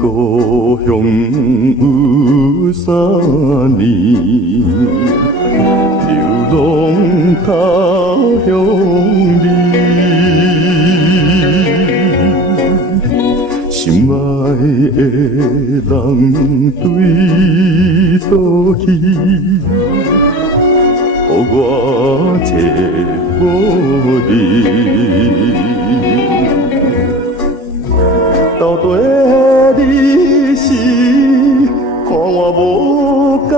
故乡有3年，流浪他乡里，心爱的人对倒去，予我找无你。到底你是看我无介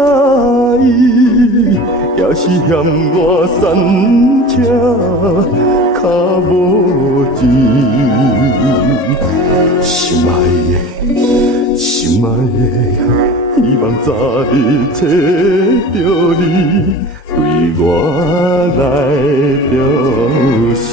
意，也是嫌我山车脚无钱？心爱的，心爱的，希望早日找着你，对我来表示。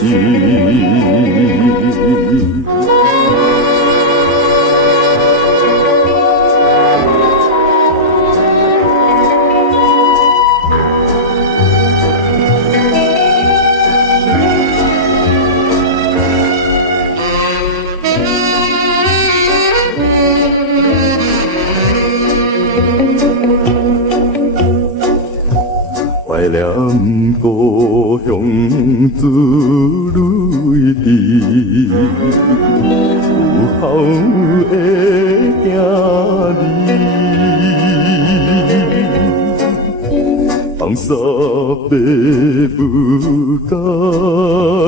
怀念故乡珠泪滴，有孝的囝儿，放下父母甲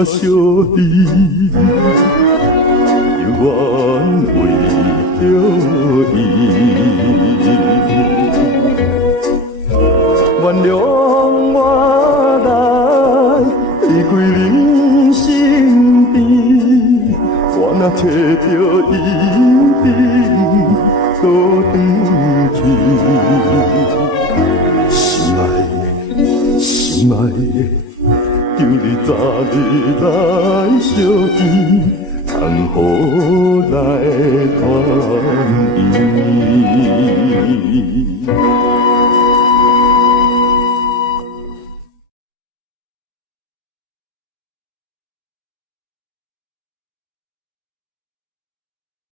小弟，犹原为着伊。原谅我来离开恁身边，我若找着伊定搁转去。心爱的，心爱的，求你早日来相见，通予来团圆。